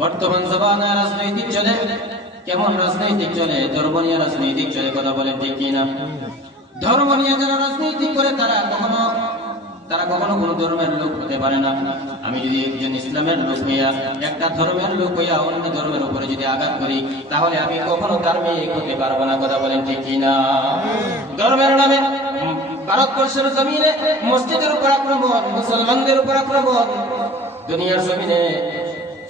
বর্তমান জমানায় রাজনৈতিক চলে, কেমন রাজনৈতিক চলে? ধর্ম নিয়ে রাজনৈতিক চলে, কথা বলেন ঠিক কিনা? ধর্ম নিয়ে যারা রাজনৈতিক করে তারা কখনো কোনো ধর্মের লোক হতে পারে না। আমি যদি একজন ইসলামের লোক হইয়া, একটা ধর্মের লোক হইয়া অন্য ধর্মের উপরে যদি আঘাত করি, তাহলে আমি কখনো ধার্মিক হতে পারবো না, কথা বলেন ঠিক কিনা? ধর্মের নামে ভারতবর্ষের জমিনে মসজিদের উপর আক্রমণ, মুসলমানদের উপর আক্রমণ, দুনিয়ার জমিনে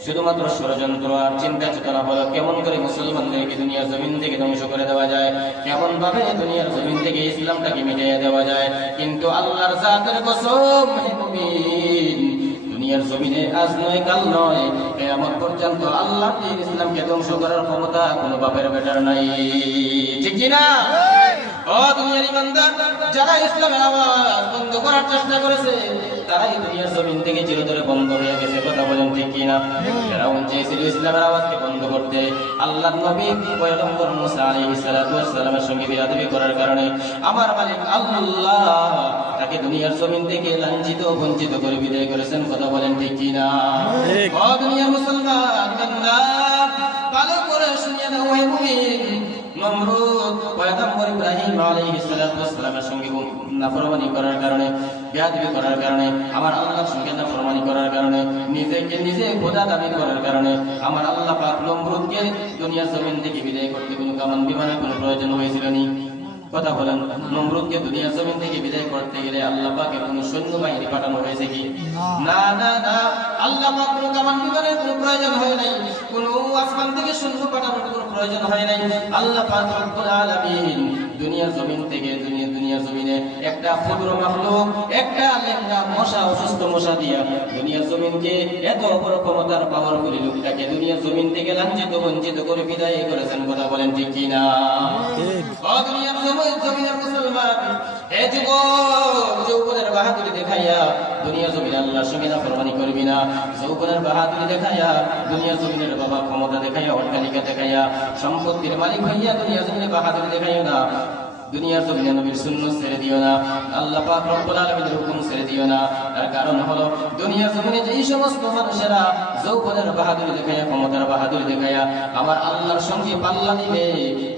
শুধুমাত্র ষড়যন্ত্র আর চিন্তা চেতনা হলো কেমন করে মুসলমানদেরকে দুনিয়ার জমিন থেকে ধ্বংস করে দেওয়া যায়, কেমন ভাবে দুনিয়ার জমিন থেকে ইসলামটাকে মিটিয়ে দেওয়া যায়। কিন্তু আল্লাহর জাতের কসম, হে মুমিন, দুনিয়ার জমিনে আজ নয় কাল নয়, কিয়ামত পর্যন্ত আল্লাহর দ্বীন ইসলামকে ধ্বংস করার ক্ষমতা কোনো বাপের বেটার নাই, ঠিক কি না? ও দুনিয়ার ইমানদার, যারা ইসলামের আওয়াজ বন্ধ করার চেষ্টা করেছে, তারাই দুনিয়ার জমিন থেকে চিরতরে বন্ধ হয়ে গেছে, কথা বলেন ঠিক কিনা? যারা চেয়েছিল ইসলামের আওয়াজকে বন্ধ করতে, আল্লাহর নবী পয়গম্বর মুসা আলাইহিস সালাতু ওয়াস সালামের সঙ্গে বিয়াদবি করার কারণে আমার মালিক আল্লাহ তাকে দুনিয়ার জমিন থেকে লাঞ্ছিত বঞ্চিত করে বিদায় করেছেন, কথা বলেন ঠিক কিনা? ও দুনিয়ার মুসলমান বান্দার, ভালো করে শুনিয়ে নাও হে মুমিন, নমরুদ পয়গম্বর ইব্রাহিম আলাইহিস সালাতু ওয়াস সালামের সঙ্গে নাফরমানি করার কারণে, বেয়াদবি করার কারণে, আমার আল্লাহর সঙ্গে নাফরমানি করার কারণে, নিজেকে নিজে খোদা দাবি করার কারণে আমার আল্লাহ পাক নমরুদকে দুনিয়ার জমিন থেকে বিদায় করতে কোনো কামান বিমানের কোনো প্রয়োজন হয়েছিল নি? কথা বলেন, নমরুদকে দুনিয়ার জমিন থেকে বিদায় করতে গেলে আল্লাহ পাকের কোনো সৈন্যবাহিনী পাঠানো হয়েছে কি? না না না, আল্লাহ পাক কোনো কামান বিমানের কোনো প্রয়োজন হয় নাই, কোনো আসমান থেকে সৈন্য পাঠানোর কোনো প্রয়োজন হয় নাই। আল্লাহ পাক রব্বুল আলামিন দুনিয়ার জমিন থেকে দুনিয়ার জমিনে একটা ক্ষুদ্র মাখলুক, একটা লেঙ্গা মশা, অসুস্থ মশা দিয়া দুনিয়ার জমিনকে এত বড় ক্ষমতার পাওয়ারফুল লোকটাকে দুনিয়ার জমিন থেকে লাঞ্ছিত বঞ্চিত করে বিদায় করেছেন, কথা বলেন ঠিক কিনা? ও দুনিয়ার জমিনের মুসলমান, হে যুবক, যৌবনের বাহাদুরি দেখাইয়া দুনিয়ার জমিনে আল্লাহর সঙ্গে নাফরমানি করবি না। যৌবনের বাহাদুরি দেখাইয়া দুনিয়ার জমিনের বাবা ক্ষমতা দেখাইয়া, অট্টালিকা দেখাইয়া, সম্পত্তির মালিক হইয়া দুনিয়ার জমিনে বাহাদুরি দেখাইও না। দুনিয়ার জমিনে নবীর সুন্নাত ছেড়ে দিও না, আল্লাহ পাক রব্বুল আলামিনের হুকুম ছেড়ে দিও না। তার কারণ হলো দুনিয়ার জমিনে যেই সমস্ত মানুষেরা যৌবনের বাহাদুরি দেখাইয়া, ক্ষমতার বাহাদুরি দেখাইয়া আমার আল্লাহর সঙ্গে পাল্লা দিবে,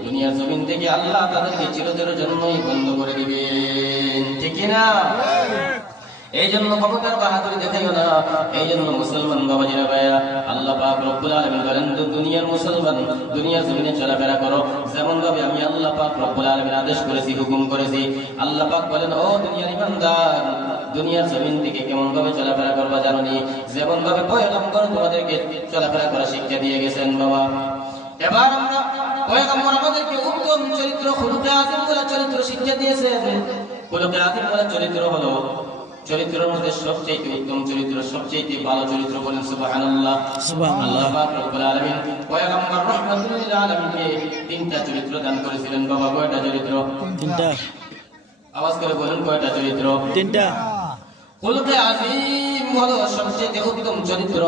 দুনিয়ার জমিন থেকে আল্লাহ তাদেরকে চিরদিনের জন্যই বন্ধ করে দিবেন, ঠিক কিনা? এই জন্য ক্ষমতার বাহাদুরি দেখাইও না। এই জন্য মুসলমান বাবাজিরা ভাইয়া, আল্লাহ পাক রব্বুল আলামিন বলেন, দুনিয়ার মুসলমান দুনিয়ার জমিনে চলাফেরা করো যেমন ভাবে আমি আল্লাহ পাক রব্বুল আলামিন আদেশ করেছি, হুকুম করেছি। আল্লাহ পাক বলেন, ও দুনিয়ার ইমানদার, দুনিয়ার জমিন থেকে কেমন ভাবে চলাফেরা করবা জানোনি? যেমন ভাবে পয়গম্বর তোমাদেরকে চলাফেরা করা শিক্ষা দিয়ে গেছেন বাবা। এবার আমরা পয়গম্বর আমাদেরকে উত্তম চরিত্র, খুলুকে আযীম বলে চরিত্র শিক্ষা দিয়েছেন। খুলুকে আযীম বলে চরিত্র হলো চরিত্রের মধ্যে সবচেয়ে উত্তম চরিত্র, সবচেয়ে ভালো চরিত্র, বলেন সুবহানাল্লাহ। আল্লাহ পাক রব্বুল আলামিন পয়গম্বর রাহমাতুল লিল আলামিনকে তিনটা চরিত্র দান করেছিলেন বাবা। কয়টা চরিত্র? তিনটা। আওয়াজ করে বলেন, কয়টা চরিত্র? তিনটা। খুলুকে আযীম হলো সবচেয়ে উত্তম চরিত্র।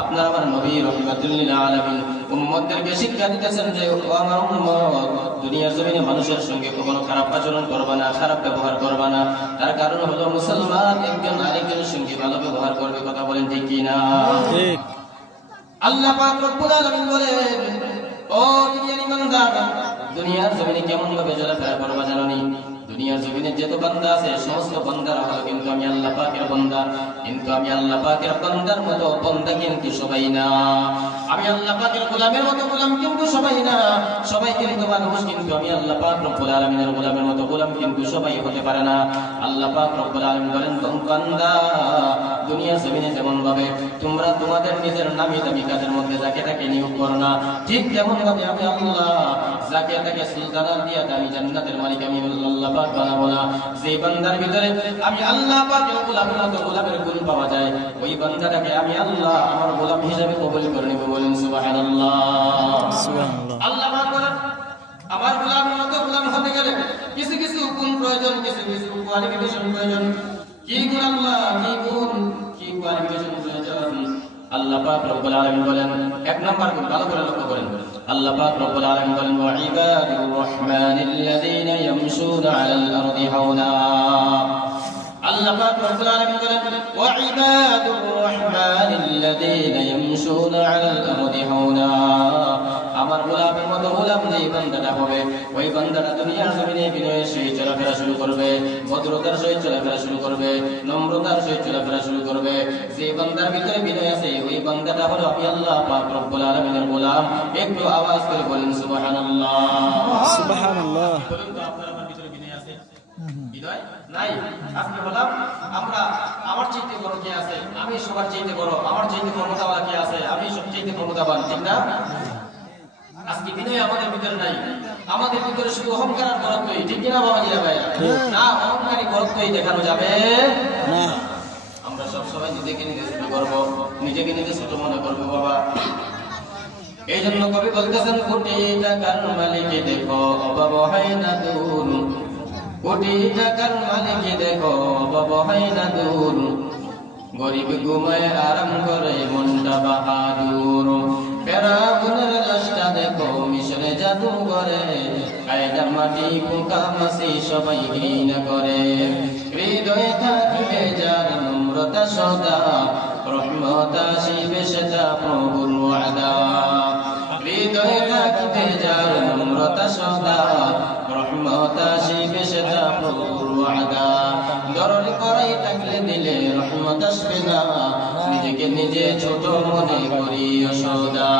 আপনার আমার নবী রাহমাতুল লিল আলামিন উম্মতদেরকে শিক্ষা দিতেছেন যে, ও আমার উম্মত, দুনিয়ার জমিনে মানুষের সঙ্গে কখনো খারাপ আচরণ করবা না, খারাপ ব্যবহার করবা না। তার কারণ হলো মুসলমান একজন আরেকজনের সঙ্গে ভালো ব্যবহার করবে, কথা বলেন ঠিক কিনা? ঠিক। আল্লাহ পাক রব্বুল আলামিন বলেন, ও দুনিয়ার ইমানদার, দুনিয়ার জমিনে কেমন ভাবে চলাফেরা করবা জানোনি? দুনিয়ার জমিনে যত বান্দা আছে সমস্ত বান্দারা হলো কিন্তু আমি আল্লাহ পাকের বান্দা, কিন্তু আমি আল্লাহ পাকের বান্দার মতো বান্দা কিন্তু সবাই না। আমি আল্লাহ পাকের গোলামের মতো গোলাম কিন্তু সবাই না। সবাই কিন্তু মানুষ, কিন্তু আমি আল্লাহ পাক রব্বুল আলামিনের গোলামের মতো গোলাম কিন্তু সবাই হতে পারে না। আল্লাহ পাক রব্বুল আলামিন বলেন, বান্দা, দুনিয়ার জমিনে যেমন ভাবে তোমরা তোমাদের নিজের নামি দামি কাজের মধ্যে যাকে তাকে নিয়োগ করো না, ঠিক তেমন ভাবে আমি আল্লাহ যাকে তাকে সুলতানাত দিয়া দামি জান্নাতের মালিক আমি আল্লাহ পাক বানাবো না। যে বান্দার ভিতরে আমি আল্লাহ পাকের গোলামের মতো গোলামের গুণ পাওয়া যায়, ওই বান্দাটাকে আমি আল্লাহ আমার গোলাম হিসেবে কবুল করে নেব, বলেন সুবহানাল্লাহ। আল্লাহ পাক বলেন, আমার গোলামের মতো গোলাম হতে গেলে কিছু কিছু গুণ প্রয়োজন, কিছু কিছু কোয়ালিফিকেশন প্রয়োজন। কি গুণ আল্লাহ, কি গুণ, কি কোয়ালিফিকেশন প্রয়োজন? আল্লাহ পাক রব্বুল আলামিন বলেন, এক নাম্বার গুণ, ভালো করে লক্ষ্য করেন। আল্লাহ পাক রব্বুল আলামিন বলেন, ওয়া ইবাদুর রাহমানিল্লাযীনা ইয়ামশুনা আলাল আরদি হাওনা। আল্লাহ পাক রব্বুল আলামিন বলেন ওয়া ইবাদুর রাহমানিল্লাযীনা ইয়ামশুনা আলাল আরদি হাওনা। আমার গোলামের মতো গোলাম যেই বান্দাটা হবে, ওই বান্দাটা দুনিয়ার জমিনে বিনয়ের সহিত চলাফেরা শুরু করবে, ভদ্রতার সহিত চলাফেরা শুরু করবে, নম্রতার সহিত চলাফেরা শুরু করবে। যে বান্দার ভিতরে বিনয় আছে, ওই বান্দাটা হলো আমি আল্লাহ পাক রব্বুল আলামিনের গোলাম। একটু আওয়াজ করে বলেন সুবহানাল্লাহ। সুবহানাল্লাহ। বলুন তো আপনার আমার ভিতরে বিনয় আছে? বিনয় নাই। আজকে বললাম আমরা আমার চাইতে বড় কে আছে? আমি সবার চাইতে বড়। আমার চাইতে ক্ষমতাওয়ালা কে আছে? আমি সবচাইতে ক্ষমতাবান, ঠিক না? আজকে বিনয় আমাদের ভিতরে নাই। আমাদের ভিতরে শুধু অহংকার আর বড়ত্বই, ঠিক কিনা বাবা জিরা ভাই? না, অহংকারী বড়ত্বই দেখানো যাবে না। আমরা সব সময় নিজেকে নিজে ছোট করব, নিজেকে নিজে ছোট মনে করবো বাবা। এই জন্য কবি বলতেছেন কোটি টাকার মালিকে দেখো অভাব হয় না দূর, কোটি টাকার মালিকে দেখো অভাব হয় না দূর, গরিব ঘুমায় আরাম করে মনটা বাহাদুর। ফেরাউনের লাশটা দেখো মিশরে জাদু করে, কায়দা মাটি পোকা মাছি সবাই ঘৃণা করে। হৃদয়ে থাকিবে যার নম্রতা সদা, রহমত আসিবে সেটা প্রভুর ওয়াদা। হৃদয়ে থাকিবে যার নম্রতা সদা, রহমত আসিবে সেটা প্রভুর ওয়াদা। দরদ করাই থাকলে দিলে রহমত আসবে না, নিজেকে নিজে ছোট মনে করি সদা।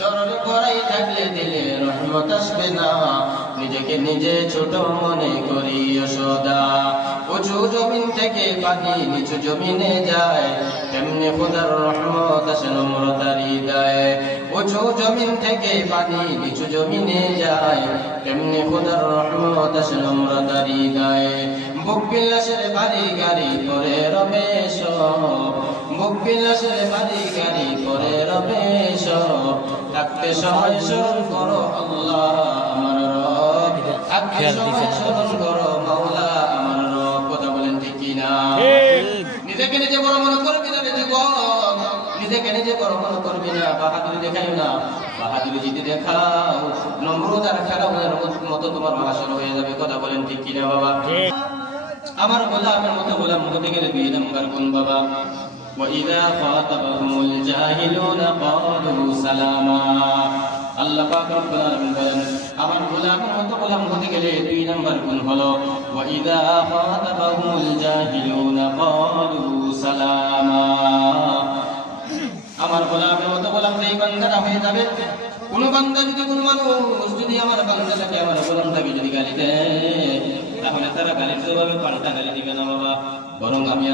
দরদ করাই থাকলে দিলে রহমত আসবে না, নিজেকে নিজে ছোট মনে করি সদা। উঁচু জমিন থেকে পানি নিচু জমিনে যায়, তেমনি খোদার রহমত আসে নম্রতার হৃদয়ে। উঁচু জমিন থেকে পানি নিচু জমিনে যায়, তেমনি খোদার রহমত আসে নম্রতার হৃদয়ে। বুক বিলাসের বাড়ি গাড়ি করে রমেশ, বুক বিলাসের বাড়ি গাড়ি করে রমেশ, থাকতে সময় স্মরণ করো আল্লাহ আমার রব, থাকতে সময় স্মরণ করো মাওলা আমার রব। কথা বলেন ঠিক কিনা? নিজেকে নিজে বড় মনে করবি না, নিজেকে নিজে বড় মনে করবি না, বাহাদুরি দেখাই না। বাহাদুরি যদি দেখাও, নম্রতার ফেরাউনের মতো তোমার ভাষণ হয়ে যাবে। কথা বলেন ঠিক কিনা বাবা? আমার গোলামের মতো গোলাম হতে গেলে 2 নাম্বার গুণ বাবা, وَإِذَا خَاطَبَهُمُ الْجَاهِلُونَ قَالُوا سَلَامًا। আল্লাহ পাক রব্বুল আলামিন বলেন আমার গোলামের মতো গোলাম হতে গেলে 2 নাম্বার গুণ হলো وَإِذَا خَاطَبَهُمُ الْجَاهِلُونَ قَالُوا سَلَامًا। আমার গোলামের মতো গোলাম যেই বান্দাটা হয়ে যাবে, কোন বান্দা যদি কোন মানুষ যদি আমার বান্দাটাকে আমার গোলামটাকে যদি গালি দেয়, তাহলে তারা গালির জবাবে পাল্টা গালি দিবে না বাবা, বরং আমি